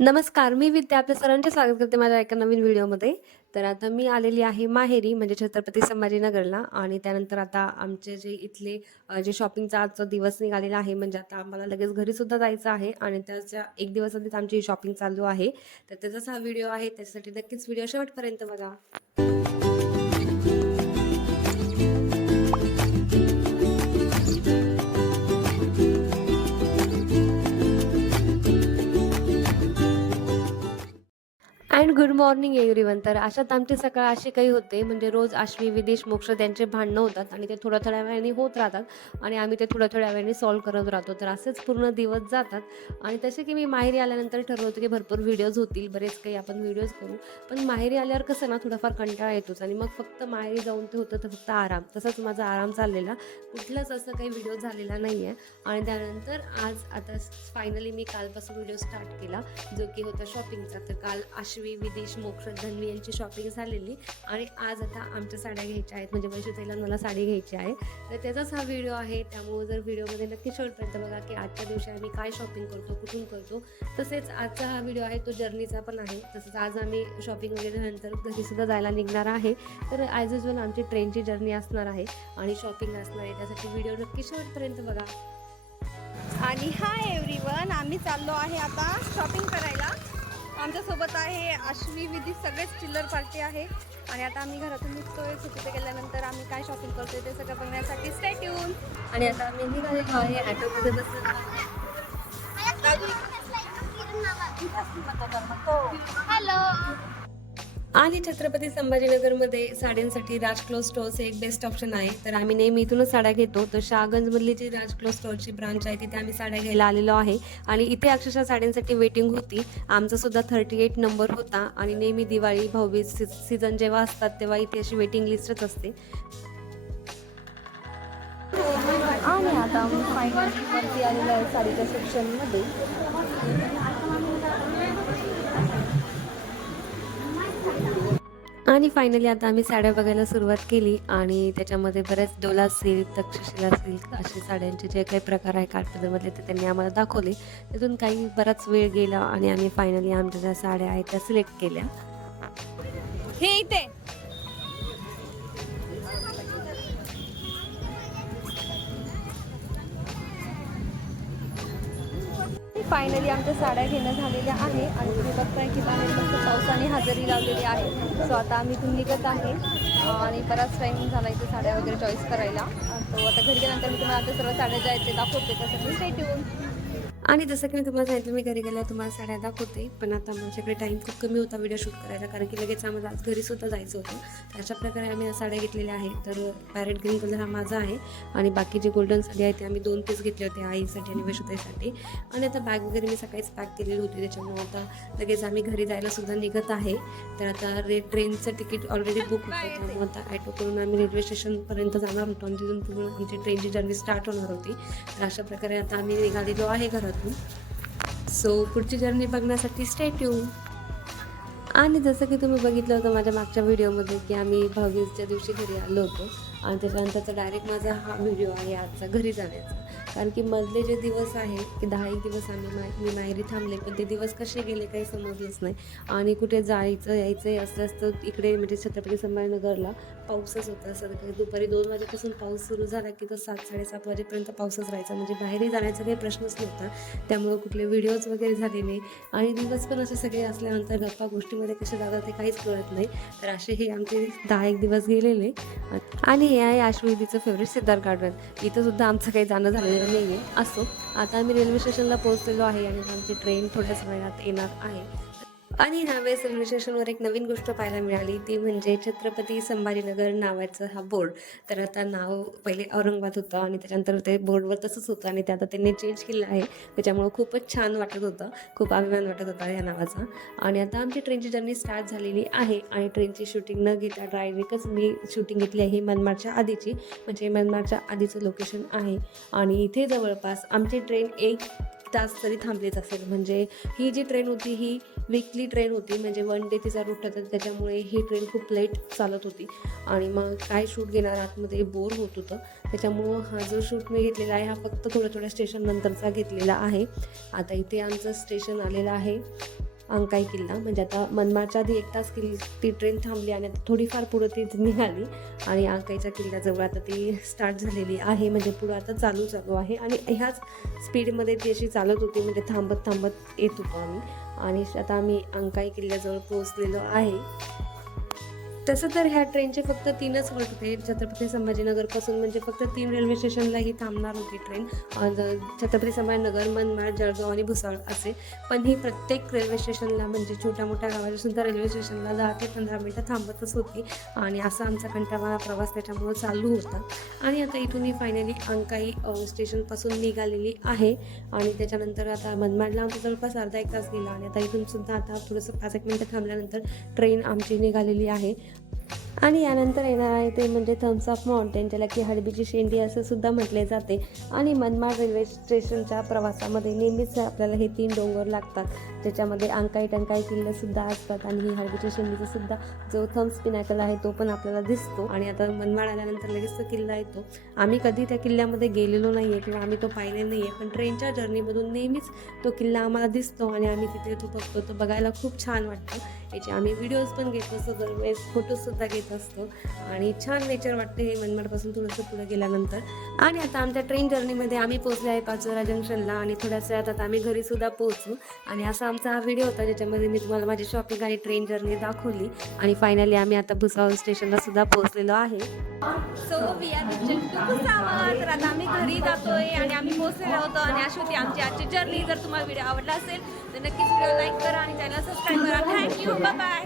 नमस्कार मी विद्या. आपल्या सरांचे स्वागत करते माझ्या एका नवीन व्हिडिओमध्ये. तर आता मी आलेली आहे माहेरी म्हणजे छत्रपती संभाजीनगरला. आणि त्यानंतर आता आमचे जे इथले जे शॉपिंगचा आजचा दिवस निघालेला आहे म्हणजे आता आम्हाला लगेच घरी सुद्धा जायचं आहे. आणि त्याच्या एक दिवस आधीच आमची शॉपिंग चालू आहे. तर त्याचाच हा व्हिडिओ आहे. त्याच्यासाठी नक्कीच व्हिडिओ शेवटपर्यंत बघा. मॉर्निंग एव्हरीवन तर अशात आमची सकाळ अशी काही होते. म्हणजे रोज आश्वी विदेश मोक्ष त्यांचे भांडणं होतात आणि ते थोड्या थोड्या वेळाने होत राहतात आणि आम्ही ते थोड्या थोड्या वेळाने सॉल्व्ह करत राहतो. तर असेच पूर्ण दिवस जातात. आणि तसे की मी माहेरी आल्यानंतर ठरवलं होतं की भरपूर व्हिडिओज होतील. बरेच काही आपण व्हिडिओज करू. पण माहेरी आल्यावर कसं ना थोडाफार कंटाळा येतोच आणि मग फक्त माहेरी जाऊन ते होतं तर फक्त आराम. तसाच माझा आराम चाललेला. कुठलाच असं काही व्हिडिओ झालेला नाही आहे आणि त्यानंतर आज आता फायनली मी कालपासून व्हिडिओ स्टार्ट केला जो की होता शॉपिंगचा तर काल आश्वी विदेश देशमुख धन्वी यांची शॉपिंग झालेली. आणि आज आता आमच्या साड्या घ्यायच्या आहेत. म्हणजे वैशुताईला मला साडी घ्यायची आहे. तर त्याचाच हा व्हिडिओ आहे. त्यामुळे जर व्हिडिओमध्ये नक्की शेवटपर्यंत बघा की आजच्या दिवशी आम्ही काय शॉपिंग करतो कुठून करतो. तसेच आजचा हा व्हिडिओ आहे तो जर्नीचा पण आहे. तसंच आज आम्ही शॉपिंग वगैरे नंतर घरीसुद्धा जायला निघणार आहे. तर ॲज युजल आमची ट्रेनची जर्नी असणार आहे आणि शॉपिंग असणार आहे. त्यासाठी व्हिडिओ नक्की शेवटपर्यंत बघा. आणि हाय एव्हरीवन आम्ही चाललो आहे आता शॉपिंग करायला. आमच्यासोबत आहे आश्वी विधी सगळेच चिल्लर पार्टी आहे. आणि आता आम्ही घरातून निघतोय सुट्टीत गेल्यानंतर आम्ही काय शॉपिंग करतोय ते सगळं बघण्यासाठी. स्टेट येऊन आणि आता आम्ही निघालेलो आहे ॲटोमध्ये हॅलो आणि छत्रपती संभाजीनगरमध्ये साड्यांसाठी राज क्लोथ स्टोअर्स एक बेस्ट ऑप्शन आहे. तर आम्ही नेहमी इथूनच साड्या घेतो. तर शहागंजमधली जी राज क्लोथ स्टोअरची ब्रांच आहे तिथे आम्ही साड्या घ्यायला आलेलो आहे. आणि इथे अक्षरशः साड्यांसाठी वेटिंग होती. आमचा सुद्धा थर्टी एट नंबर होता. आणि नेहमी दिवाळी भाऊबीज सीझन जेव्हा असतात तेव्हा इथे अशी वेटिंग लिस्टच असते. आणि आता आम्ही वरती आलेलो आहे साडीच्या सेक्शनमध्ये आणि फायनली आता आम्ही साड्या बघायला सुरुवात केली आणि त्याच्यामध्ये बऱ्याच डोला सिल्क तक्षशिला सिल्क असे साड्यांचे जे काही प्रकार आहे काठपदरमधले ते त्यांनी आम्हाला दाखवले. त्यातून काही बराच वेळ गेला आणि आम्ही फायनली आमच्या ज्या साड्या आहेत त्या सिलेक्ट केल्या. हे इथे. फायनली आमच्या साड्या घेणं झालेल्या आहे आणि तुम्ही बघताय की बाहेर आणि हजेरी लावलेली आहे. सो आता आम्ही इथून निघत आहे. आणि बराच टाईम झाला इथे साड्या वगैरे चॉईस करायला. तो आता घरी गेल्यानंतर मी तुम्हाला आता सर्व साड्या ज्या आहेत ते दाखवते. त्यासाठी स्टेट येऊन आणि जसं की मी तुम्हाला सांगितलं मी घरी गेल्यावर तुम्हाला साड्या दाखवते पण आता माझ्याकडे टाईम खूप कमी होता व्हिडिओ शूट करायला कारण की लगेच आम्हाला आज घरीसुद्धा जायचं होतं. तर अशा प्रकारे आम्ही साड्या घेतलेल्या आहेत. तर पॅरेट ग्रीन कलर हा माझा आहे आणि बाकी जे गोल्डन साडी आहे ते आम्ही दोन पीस घेतले होते आईसाठी आणि वैशुताईसाठी आणि आता बॅग वगैरे मी सकाळीच पॅक केलेली होती त्याच्यामुळे आता लगेच आम्ही घरी जायला सुद्धा निघत आहे. तर आता रे ट्रेनचं तिकीट ऑलरेडी बुक होतं त्यामुळे आता ॲटो करून आम्ही रेल्वे स्टेशनपर्यंत जाणार होतो आणि तिथून पूर्ण आमची ट्रेनची जर्नी स्टार्ट होणार होती. तर अशा प्रकारे आता आम्ही निघालेलो आहे घरात. आपण सो पुढची जर्नी बघण्यासाठी स्टेट येऊ आणि जसं की तुम्ही बघितलं होतं माझ्या मागच्या व्हिडिओमध्ये की आम्ही भाऊबीजच्या दिवशी घरी आलो होतो. आणि त्याच्यानंतरचा डायरेक्ट माझा हा व्हिडिओ आहे आजचा घरी जाण्याचा. कारण की मधले जे दिवस आहे की दहा एक दिवस आम्ही मा मी माहेरी थांबले पण ते दिवस कसे गेले काही समजलंच नाही. आणि कुठे जायचं यायचं असल्यास तर इकडे म्हणजे छत्रपती संभाजीनगरला पाऊसच होता सध्या काही. दुपारी दोन वाजेपासून पाऊस सुरू झाला की तो सात साडेसात वाजेपर्यंत पाऊसच राहायचा. म्हणजे बाहेरही जाण्याचा काही प्रश्नच नव्हता. त्यामुळं कुठले व्हिडिओज वगैरे झाले नाही. आणि दिवस पण असे सगळे असल्यानंतर गप्पा गोष्टीमध्ये कसे जातात ते काहीच कळत नाही. तर असे हे आमचे दहा एक दिवस गेलेले. आणि हे आहे आश्विदीचं फेवरेट सिद्धार्थ गार्डन इथं सुद्धा आमचं काही जाणं झालेलं नाही आहे असो. आता आम्ही रेल्वे स्टेशनला पोहोचलेलो आहे आणि आमची ट्रेन थोड्याच वेळात येणार आहे. आणि ह्यावेळेस रेल्वे स्टेशनवर एक नवीन गोष्ट पाहायला मिळाली. ती म्हणजे छत्रपती संभाजीनगर नावाचं हा बोर्ड. तर आता नाव पहिले औरंगाबाद होतं आणि त्याच्यानंतर ते बोर्डवर तसंच होतं आणि ते आता त्यांनी चेंज केलं आहे. त्याच्यामुळं खूपच छान वाटत होतं. खूप अभिमान वाटत होता या नावाचा. आणि आता आमची ट्रेनची जर्नी स्टार्ट झालेली आहे आणि ट्रेनची शूटिंग न घेता डायरेक्टच मी शूटिंग घेतली आहे मनमाडच्या आधीची. म्हणजे मनमाडच्या आधीचं लोकेशन आहे. आणि इथे जवळपास आमची ट्रेन एक तास तरी थांबलीच असेल. म्हणजे ही जी ट्रेन होती ही वीकली ट्रेन होती म्हणजे वन डे तिचा रूट होता त्याच्यामुळे ही ट्रेन खूप लेट चालत होती. आणि मग काय शूट घेणार आतमध्ये बोर होत होतं. त्याच्यामुळं हा जो शूट मी घेतलेला आहे हा फक्त थोड्या थोड्या स्टेशन नंतरचा घेतलेला आहे. आता इथे आमचं स्टेशन आलेलं आहे. अंकाई किल्ला. म्हणजे आता मनमाडच्या आधी एक तास किल्ली ती ट्रेन थांबली आणि आता थोडीफार पुढं ती निघाली. आणि अंकाईच्या किल्ल्याजवळ आता ती स्टार्ट झालेली आहे. म्हणजे पुढं आता चालू चालू आहे. आणि ह्याच स्पीडमध्ये ती अशी चालत होती. म्हणजे थांबत थांबत येत होतो आम्ही. आणि आता आम्ही अंकाई किल्ल्याजवळ पोहोचलेलो आहे. तसं तर ह्या ट्रेनचे फक्त तीनच रूट होते. छत्रपती संभाजीनगरपासून म्हणजे फक्त तीन रेल्वे स्टेशनलाही थांबणार होती ट्रेन छत्रपती संभाजीनगर मनमाड जळगाव आणि भुसावळ असे. पण ही प्रत्येक रेल्वे स्टेशनला म्हणजे छोट्या मोठ्या गावाच्या सुद्धा रेल्वे स्टेशनला दहा ते पंधरा मिनटं थांबतच होती. आणि असा आमचा कंटाळा प्रवास त्याच्यामुळं चालू होता. आणि आता इथून ही फायनली अंकाई स्टेशनपासून निघालेली आहे. आणि त्याच्यानंतर आता मनमाडला आमचा जवळपास अर्धा एक तास गेला. आणि आता इथून सुद्धा आता थोडंसं पाच एक मिनटं थांबल्यानंतर ट्रेन आमची निघालेली आहे. आणि यानंतर येणार आहे ते म्हणजे थम्स ऑफ माउंटेन ज्याला की हडबीची शेंडी असं सुद्धा म्हटले जाते. आणि मनमाड रेल्वे स्टेशनच्या प्रवासामध्ये नेहमीच आपल्याला हे तीन डोंगर लागतात ज्याच्यामध्ये अंकाई टंकाई किल्ले सुद्धा असतात आणि ही हडबीची शेंडीचा सुद्धा जो थम्स पिनॅकल आहे तो पण आपल्याला दिसतो. आणि आता मनमाड आल्यानंतर लगेच तो किल्ला येतो. आम्ही कधी त्या किल्ल्यामध्ये गेलेलो नाही आहे किंवा आम्ही तो पाहिले नाही आहे पण ट्रेनच्या जर्नीमधून नेहमीच तो किल्ला आम्हाला दिसतो आणि आम्ही तिथे तो बघतो. तो बघायला खूप छान वाटतं. याचे आम्ही व्हिडिओज पण घेत असतो दरवेळेस फोटोजसुद्धा घेतो. असतो. आणि छान नेचर वाटते हे मनमाडपासून थोडंसं पुढे गेल्यानंतर. आणि आता आमच्या ट्रेन जर्नीमध्ये आम्ही पोहोचले आहे पाचोरा जंक्शनला आणि थोड्याच वेळात आता आम्ही घरी सुद्धा पोहोचू. आणि असा आमचा हा व्हिडिओ होता ज्याच्यामध्ये मी तुम्हाला माझी शॉपिंग आणि ट्रेन जर्नी दाखवली. आणि फायनली आम्ही आता भुसावळ स्टेशनला सुद्धा पोहोचलेलो आहे. सो वी आर तर आता आम्ही घरी जातोय आणि आम्ही पोहोचलेलो होतो. आणि अशी होती आमची आजची जर्नी जर तुम्हाला व्हिडिओ आवडला असेल तर नक्कीच व्हिडिओ लाईक करा आणि चॅनल सबस्क्राईब करा. Thank you bye